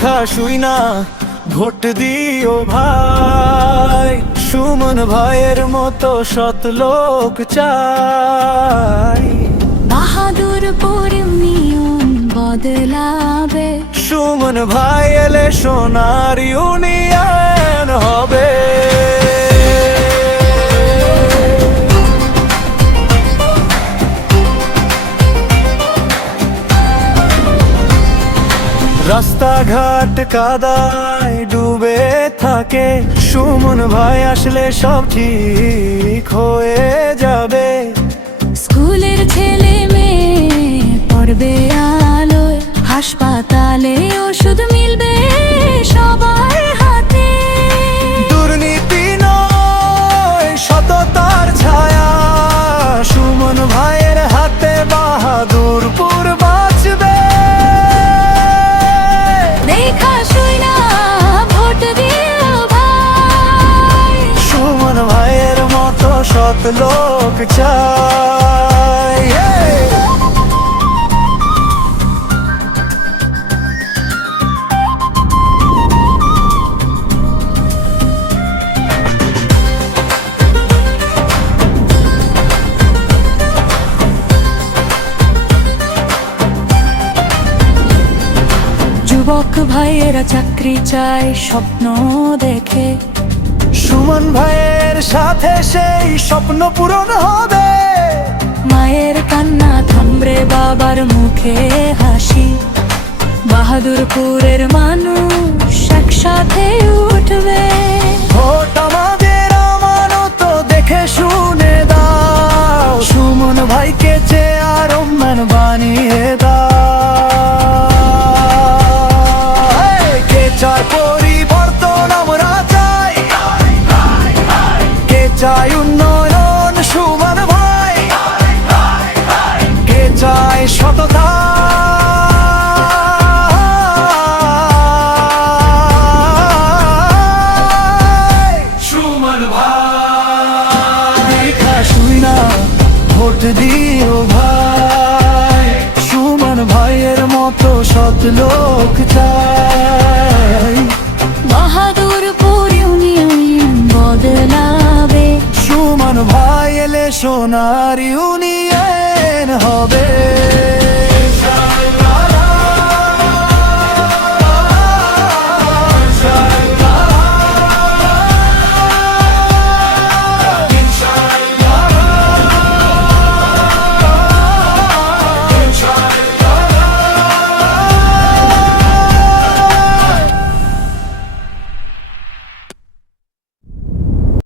দেখা শুই না ভোট দিও ভাই, সুমন ভাইয়ের মতো সৎ লোক চাই। বাহাদুরপুর ইউনিয়ন বদলাবে, সুমন ভাই এলে সোনার ইউনিয়ন হবে। রাস্তাঘাট কাদায় ডুবে থাকে, সুমন ভাই আসলে সব ঠিক হয়ে যাবে। স্কুলের ছেলে মেয়ে পড়বে আলোয়, হাসপাতালে ওষুধ মিলবে সবার হাতে। দুর্নীতি নয় সততার ছায়া, সুমন ভাইয়ের হাতে বাহাদুরপুর বাঁচবে। দেখা শুই না ভোট দিও ভাই, সুমন ভাইয়ের মতো সৎ লোক চাই। যুবক ভাইয়েরা চাকরি চায় স্বপ্ন দেখে, সুমন ভাইয়ের সাথে সেই স্বপ্ন পূরণ হবে। মায়ের কান্না থামবে বাবার মুখে হাসি, বাহাদুরপুরের মানুষ একসাথে উঠবে। ভোট আমাদের আমানত, দেখে শুনে দাও, সুমন ভাইকে চেয়ারম্যান বানিয়ে দাও। কে চায় পরিবর্তন আমরা চাই, কে চায় উন্নয়ন সুমন ভাই, কে চায় সততা, সুমন ভাই। দেখা শুই না ভোট দিও ভাই, সুমন ভাইয়ের মতো সৎ লোক চাই। বাহাদুরপুর ইউনিয়ন বদলাবে, সুমন ভাই এলে সোনার ইউনিয়ন হবে।